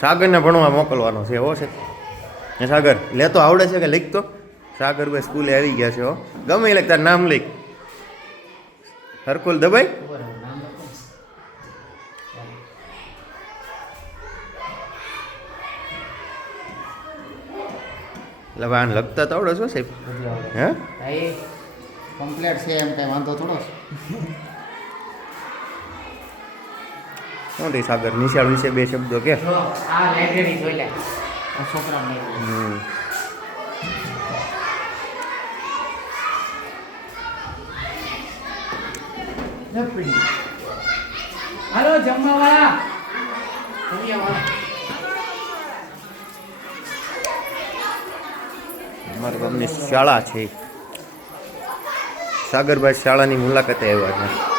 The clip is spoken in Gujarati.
સાગરને ભણવા મોકલવાનો છે એવો છે. સાગર લેતો આવડે છે કે લખતો? સાગરભાઈ સ્કૂલે આવી ગયા છે હો. ગમે એ તાર નામ લખ. હરકુલ દબાઈ. એટલે આને લખતા તો આવડે છો સાહેબ? હે કમ્પ્લીટ છે એમ કઈ વાંધો થોડો. શું થઈ સાગર નિશાળ વિશે બે શબ્દો કે? આ લાઇબ્રેરી જોઈ લે છોકરા. હાલો જમવા વાળા. અમારા ગામની શાળા છે. સાગરભાઈ શાળાની મુલાકાતે આવ્યા છે.